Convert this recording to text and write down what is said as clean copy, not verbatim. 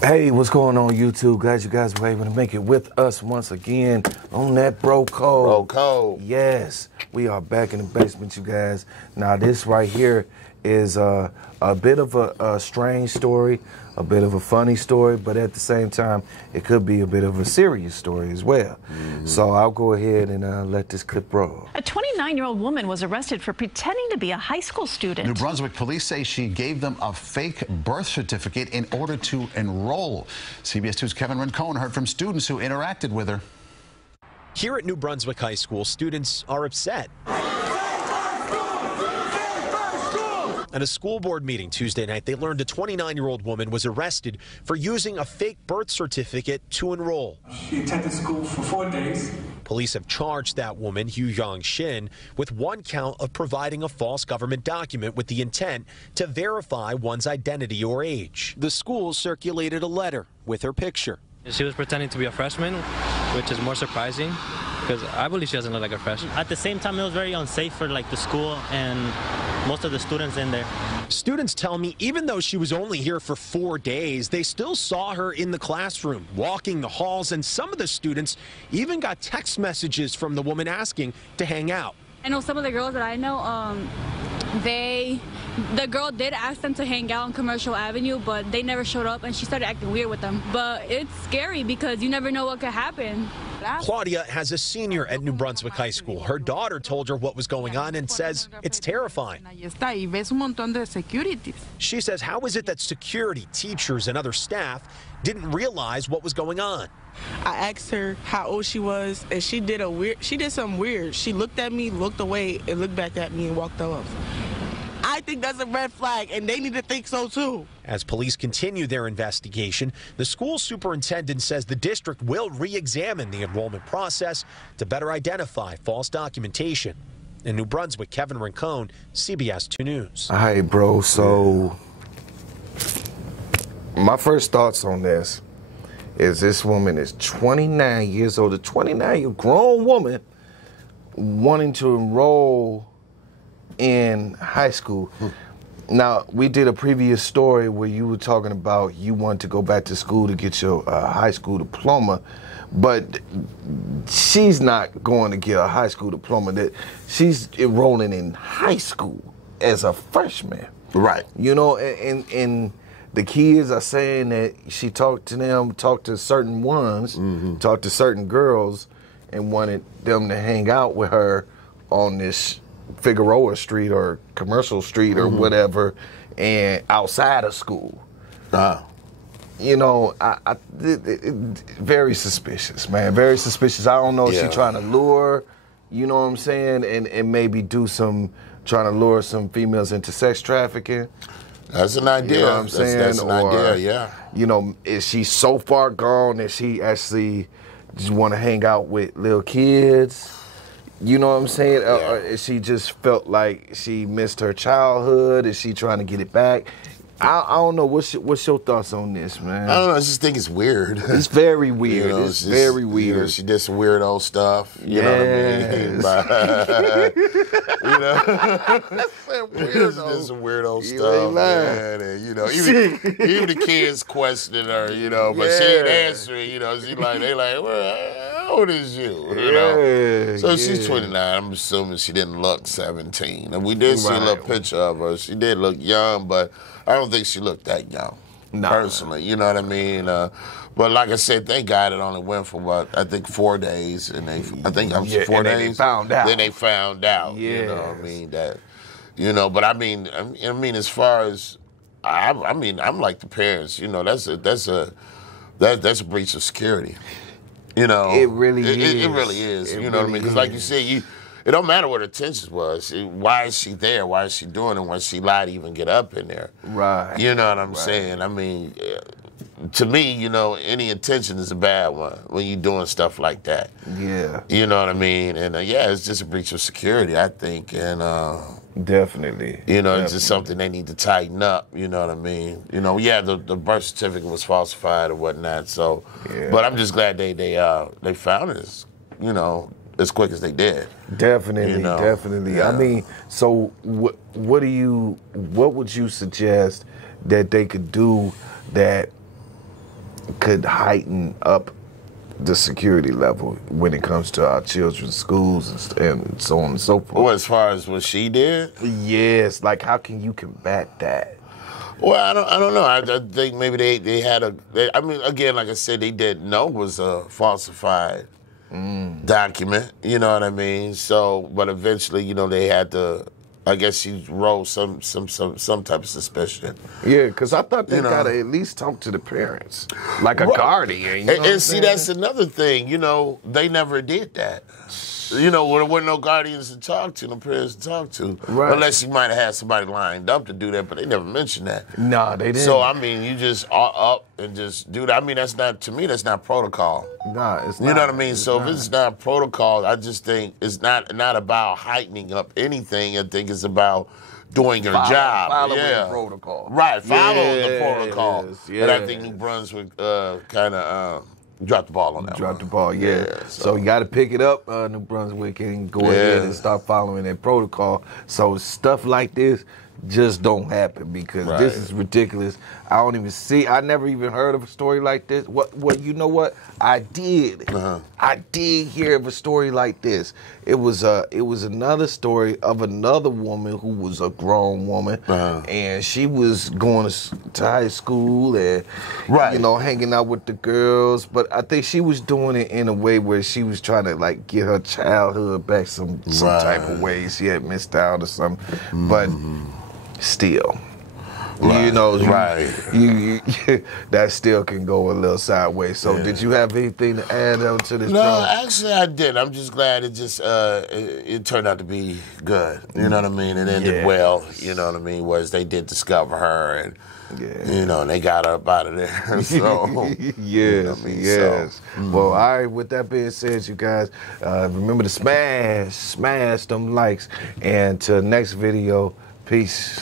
Hey, what's going on, YouTube? Glad you guys were able to make it with us once again on that Bro Code. Bro Code. Yes, we are back in the basement, you guys. Now, this right here is a bit of a strange story, a bit of a funny story, but at the same time, it could be a bit of a serious story as well. So I'll go ahead and let this clip roll. A 29-year-old woman was arrested for pretending to be a high school student. New Brunswick police say she gave them a fake birth certificate in order to enroll. CBS 2's Kevin Rincon heard from students who interacted with her. Here at New Brunswick High School, students are upset. At a school board meeting Tuesday night, they learned a 29-year-old woman was arrested for using a fake birth certificate to enroll. She attended school for 4 days. Police have charged that woman, Yu Shin, with one count of providing a false government document with the intent to verify one's identity or age. The school circulated a letter with her picture. She was pretending to be a freshman, which is more surprising because I believe she doesn't look like a freshman. At the same time, it was very unsafe for the school and most of the students in there. Students tell me even though she was only here for 4 days, they still saw her in the classroom, walking the halls, and some of the students even got text messages from the woman asking to hang out. I know some of the girls that I know, the girl did ask them to hang out on Commercial Avenue, but they never showed up, and she started acting weird with them. But it's scary because you never know what could happen. Claudia has a senior at New Brunswick High School. Her daughter told her what was going on and says it's terrifying. She says, how is it that security, teachers, and other staff didn't realize what was going on? I asked her how old she was, and she did something weird. She looked at me, looked away, and looked back at me and walked off. I think that's a red flag, and they need to think so too. As police continue their investigation, the school superintendent says the district will re-examine the enrollment process to better identify false documentation. In New Brunswick, Kevin Rincon, CBS 2 News. All right, bro, so my first thoughts on this is this woman is 29 years old, a 29-year-old grown woman wanting to enroll in high school. Now, we did a previous story where you were talking about you want to go back to school to get your high school diploma, but she's not going to get a high school diploma. That she's enrolling in high school as a freshman. Right. You know, and the kids are saying that she talked to them, talked to certain ones, talked to certain girls, and wanted them to hang out with her on this Figueroa Street or Commercial Street or whatever, and outside of school. You know, very suspicious, man. Very suspicious. I don't know if she's trying to lure, you know what I'm saying, and maybe trying to lure some females into sex trafficking. That's an idea. You know what I'm saying? That's an idea, yeah. You know, is she so far gone that she actually just want to hang out with little kids? You know what I'm saying? Or is she just felt like she missed her childhood? Is she trying to get it back? I don't know. What's your thoughts on this, man? I don't know. I just think it's weird. It's very weird. You know, it's very weird. You know, she did some weird old stuff. You know what I mean? You know? She did some weird old stuff. Man, and, you know, even the kids questioned her, you know, but she ain't answering, you know. They like, well, how old is you? You know? So she's 29. I'm assuming she didn't look 17. And we did see a little picture of her. She did look young, but I don't think she looked that young, personally. You know what I mean? But like I said, thank God it only went for, I think 4 days. And I think 4 days. They found out. Then they found out. You know what I mean? But I mean, as far as, I'm like the parents. You know, that's a breach of security. You know, it really is. It really is. You know what I mean? Because like you said, it don't matter what her intentions was. Why is she there? Why is she doing it? Why she lied to even get up in there? Right. You know what I'm saying? I mean, to me, you know, any intention is a bad one when you're doing stuff like that. Yeah. You know what I mean? And it's just a breach of security, I think. And definitely. You know, it's just something they need to tighten up. You know what I mean? You know, the birth certificate was falsified or whatnot. So, but I'm just glad they found it. You know, as quick as they did. Definitely, you know? definitely. Yeah. I mean, so what would you suggest that they could do that could heighten up the security level when it comes to our children's schools and so on and so forth. Well, as far as what she did? Yes, like how can you combat that? Well, I don't know. I think maybe they had I mean, again, like I said, they didn't know it was a falsified document. You know what I mean? So, but eventually, you know, they had to. I guess she rose some type of suspicion. Yeah, because I thought they gotta at least talk to the parents, like a guardian. You know and see, that's another thing. You know, they never did that. You know, there weren't no guardians to talk to, no parents to talk to. Right. Unless you might have had somebody lined up to do that, but they never mentioned that. No, they didn't. So, I mean, you just up and just do that. I mean, to me, that's not protocol. Nah, it's not. You know what I mean? So if it's not protocol, I just think it's not about heightening up anything. I think it's about doing your job. Following the protocol. Right, follow the protocol. Yeah. And I think New Brunswick kind of dropped the ball on that Dropped the ball, yeah. So you got to pick it up, New Brunswick, and go ahead and start following that protocol. So stuff like this just don't happen because this is ridiculous. I don't even see. I never even heard of a story like this. What you know what? I did. I did hear of a story like this. It was another story of another woman who was a grown woman, and she was going to high school and you know, hanging out with the girls. But I think she was doing it in a way where she was trying to like get her childhood back some type of way. She had missed out or something, but still. You know, you that still can go a little sideways. So, did you have anything to add on to this? No, actually, I did. I'm just glad it just it turned out to be good. You know what I mean? It ended well. You know what I mean? Was they did discover her and you know, and they got her up out of there. So yes. Well, all right. With that being said, you guys remember to smash them likes, and till next video. Peace.